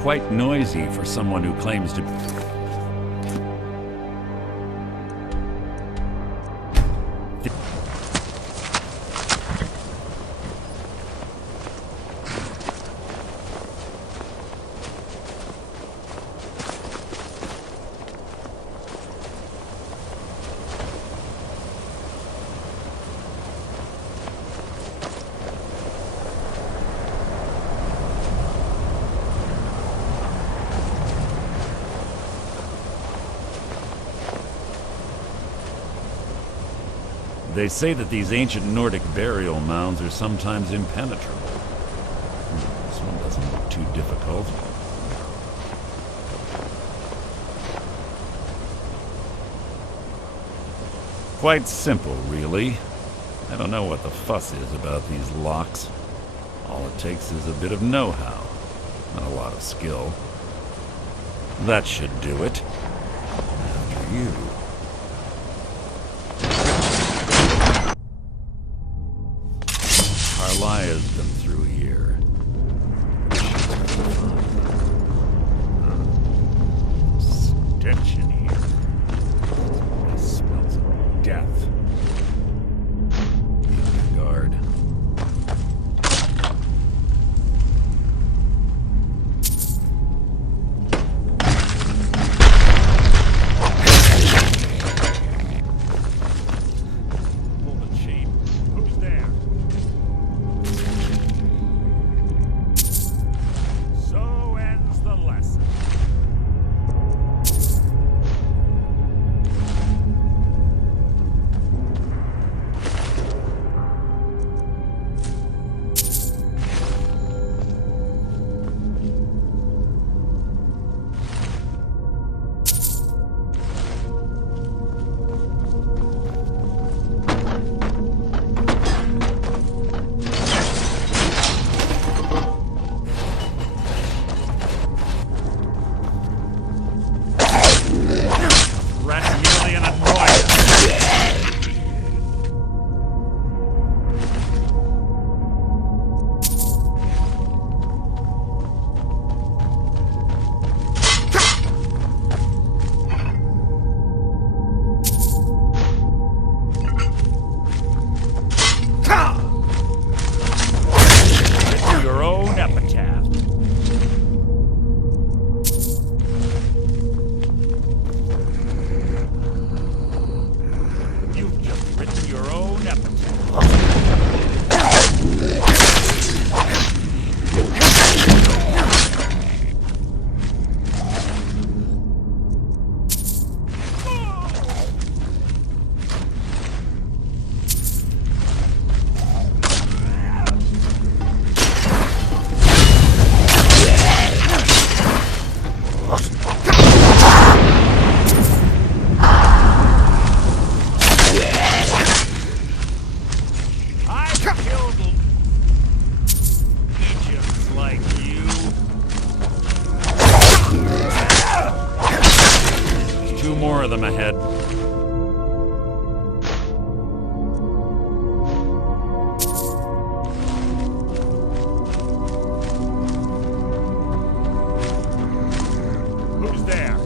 quite noisy for someone who claims to... They say that these ancient Nordic burial mounds are sometimes impenetrable. This one doesn't look too difficult. Quite simple, really. I don't know what the fuss is about these locks. All it takes is a bit of know-how, not a lot of skill. That should do it. After you. Lia's been through here. Stench in here. It smells of death. Be on your guard. Pull the chain. Who's there? More of them ahead. Who's there?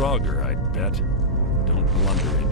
Draugr, I'd bet. Don't blunder it.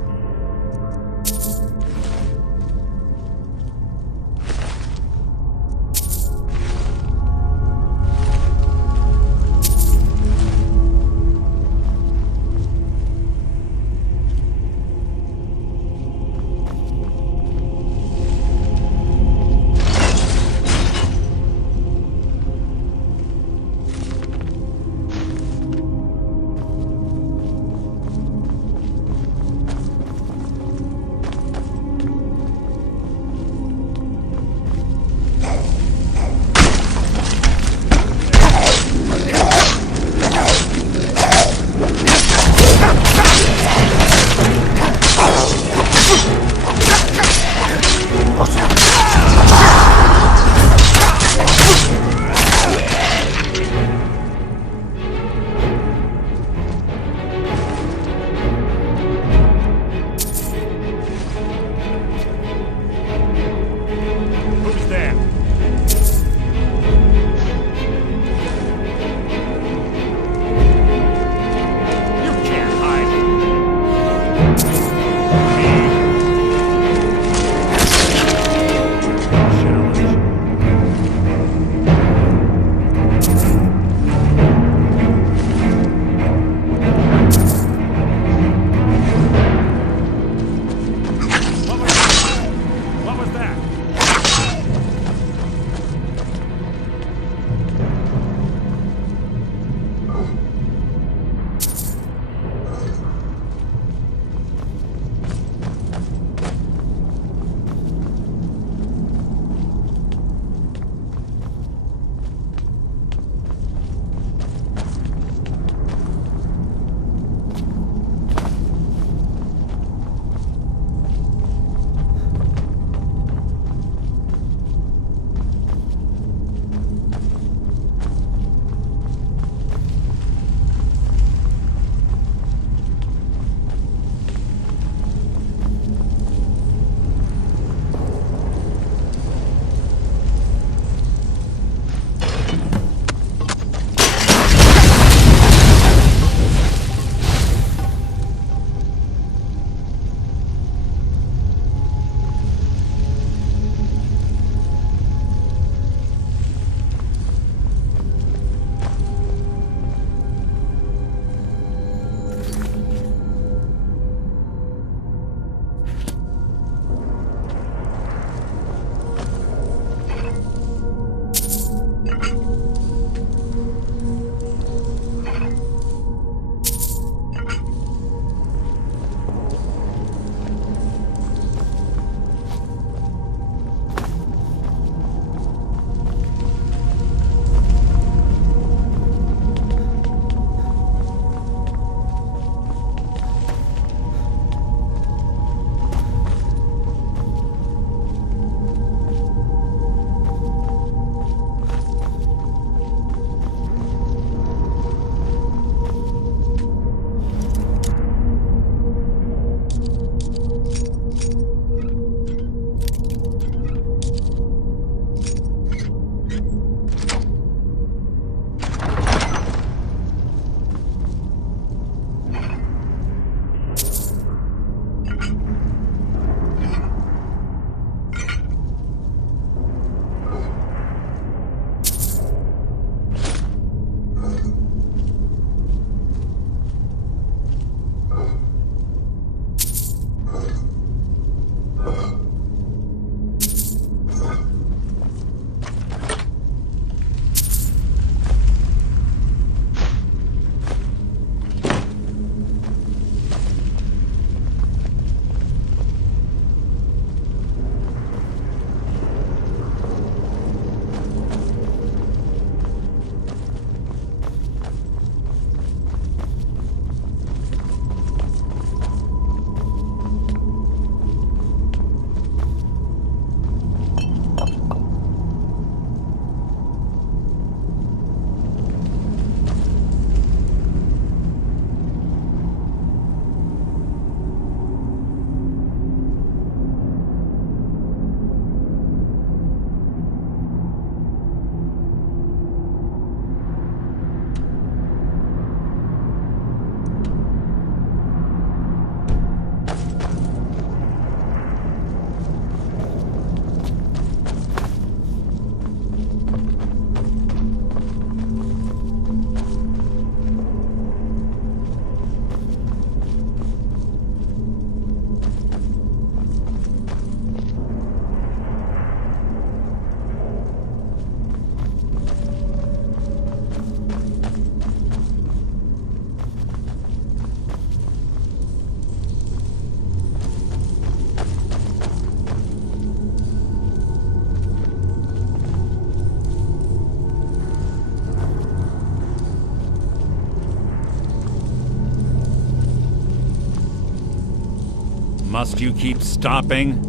Must you keep stopping?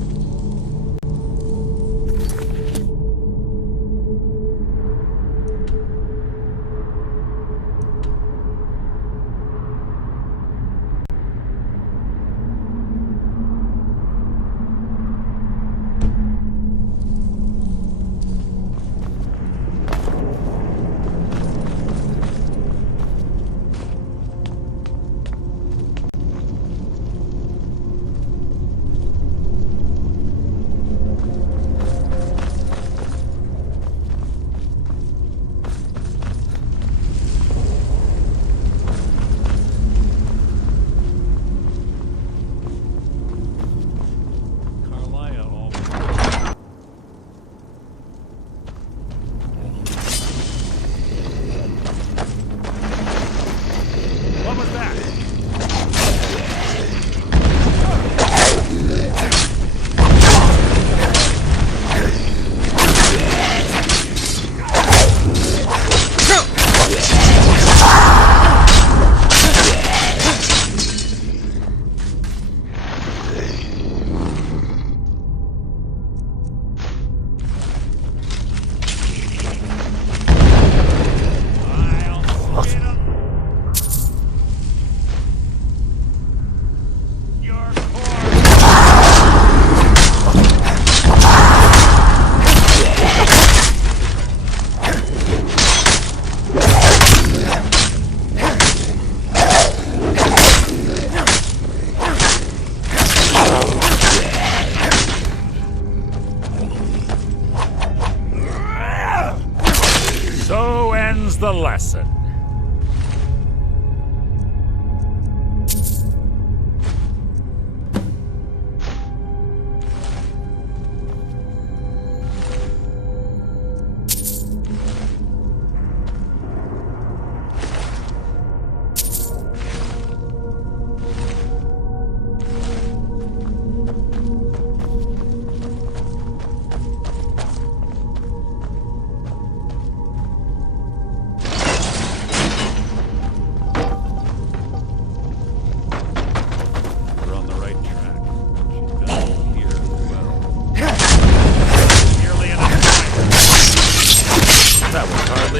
The lesson.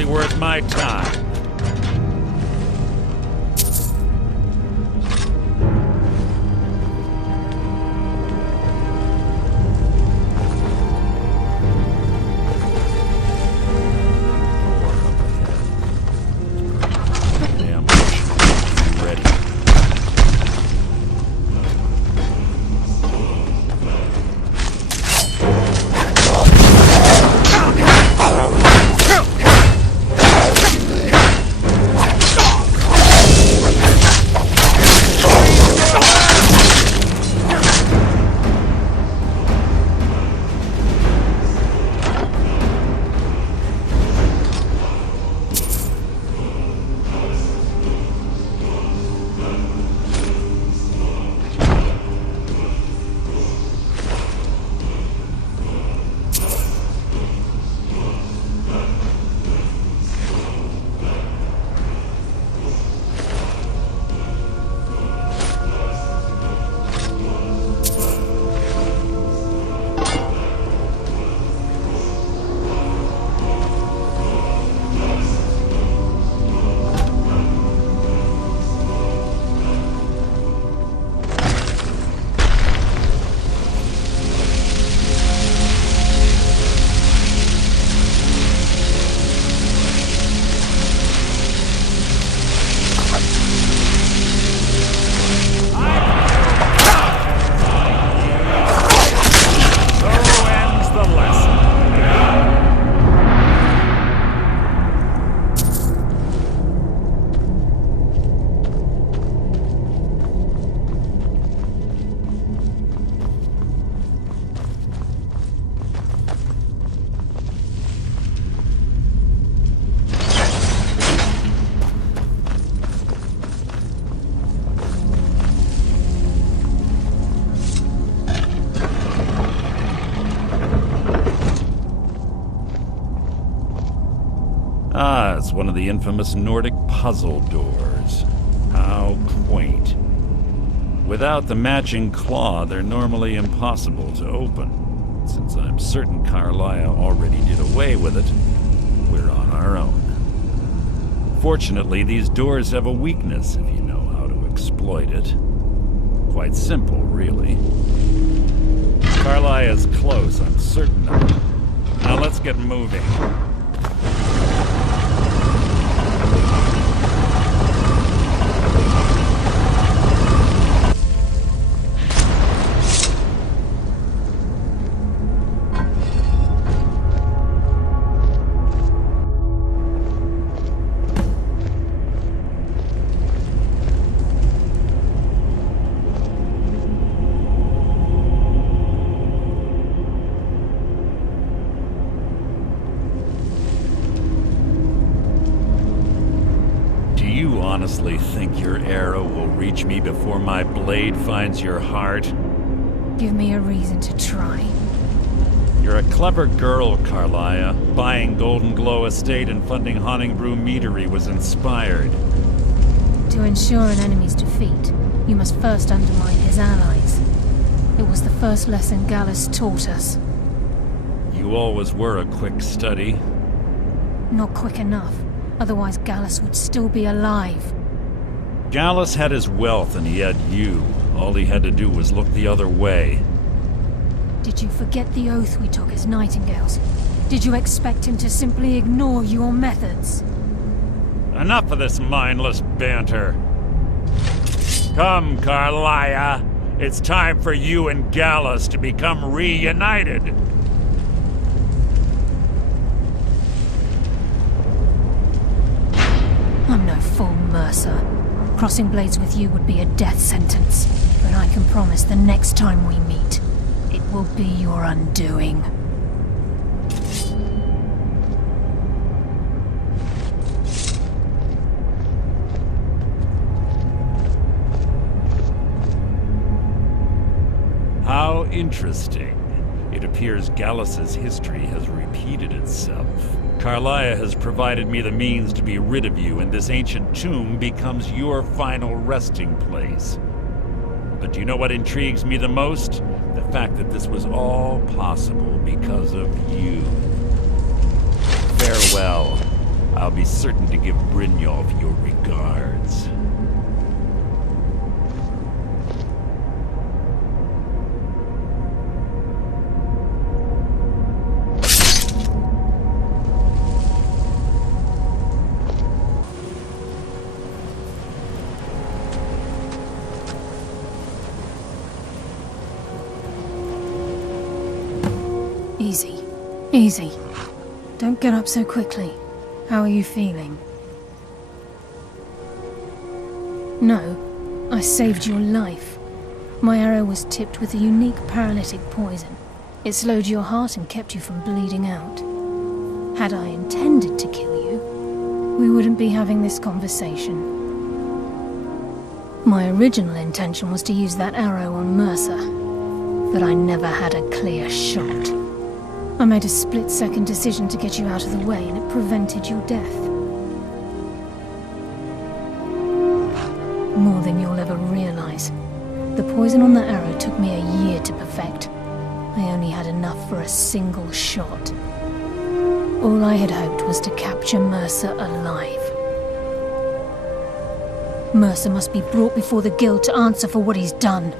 Worth my time. Ah, it's one of the infamous Nordic puzzle doors. How quaint. Without the matching claw, they're normally impossible to open. Since I'm certain Carlia already did away with it, we're on our own. Fortunately, these doors have a weakness if you know how to exploit it. Quite simple, really. Carlia's close, I'm certain of it. Now let's get moving. Honestly think your arrow will reach me before my blade finds your heart? Give me a reason to try. You're a clever girl, Carlia. Buying Golden Glow Estate and funding Haunting Brew Meadery was inspired. To ensure an enemy's defeat, you must first undermine his allies. It was the first lesson Gallus taught us. You always were a quick study. Not quick enough. Otherwise Gallus would still be alive. Gallus had his wealth and he had you. All he had to do was look the other way. Did you forget the oath we took as Nightingales? Did you expect him to simply ignore your methods? Enough of this mindless banter. Come, Carlia. It's time for you and Gallus to become reunited. I'm no fool, Mercer. Crossing blades with you would be a death sentence. But I can promise the next time we meet, it will be your undoing. How interesting. It appears Gallus's history has repeated itself. Carlia has provided me the means to be rid of you, and this ancient tomb becomes your final resting place. But do you know what intrigues me the most? The fact that this was all possible because of you. Farewell. I'll be certain to give Brynjolf your regards. Easy. Easy. Don't get up so quickly. How are you feeling? No, I saved your life. My arrow was tipped with a unique paralytic poison. It slowed your heart and kept you from bleeding out. Had I intended to kill you, we wouldn't be having this conversation. My original intention was to use that arrow on Mercer, but I never had a clear shot. I made a split-second decision to get you out of the way, and it prevented your death. More than you'll ever realize. The poison on the arrow took me a year to perfect. I only had enough for a single shot. All I had hoped was to capture Mercer alive. Mercer must be brought before the Guild to answer for what he's done.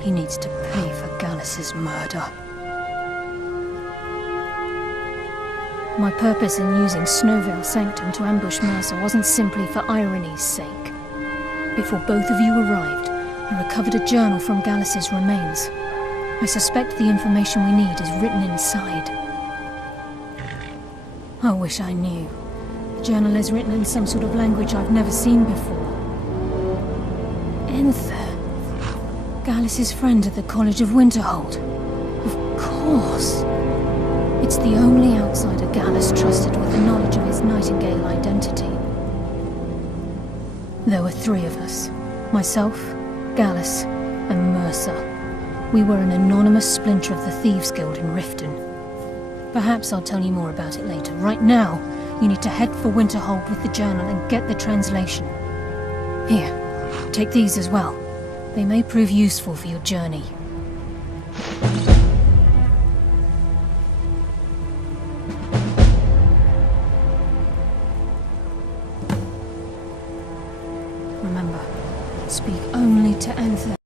He needs to pay for Gallus's murder. My purpose in using Snowvale Sanctum to ambush Mercer wasn't simply for irony's sake. Before both of you arrived, I recovered a journal from Gallus's remains. I suspect the information we need is written inside. I wish I knew. The journal is written in some sort of language I've never seen before. Enther. Gallus's friend at the College of Winterhold. Of course. It's the only outsider Gallus trusted with the knowledge of his Nightingale identity. There were three of us. Myself, Gallus, and Mercer. We were an anonymous splinter of the Thieves Guild in Riften. Perhaps I'll tell you more about it later. Right now, you need to head for Winterhold with the journal and get the translation. Here, take these as well. They may prove useful for your journey. Remember, speak only to Anthem.